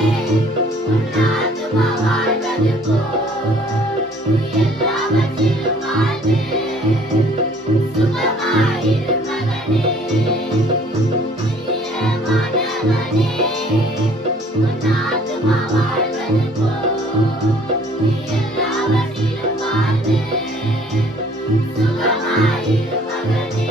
உன் ஆத்துமா வாழ்வது போல் எல்லாவற்றிலும் வாழ்ந்து சுகமாயிரு மகனே. பிரியமானவனே, உன் ஆத்துமா வாழ்வது போல் எல்லாவற்றிலும் வாழ்ந்து சுகமாயிரு மகனே.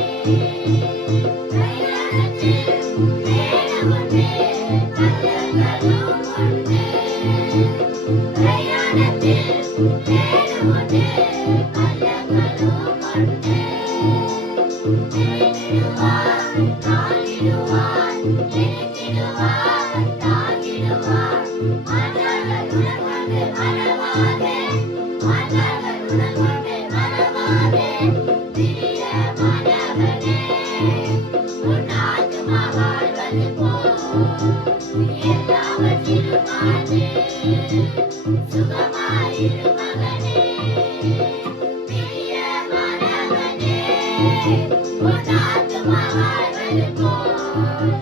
சுகமாயிரு மகனே. பிரியமானவனே, உன் ஆத்துமா வாழ்வது போல்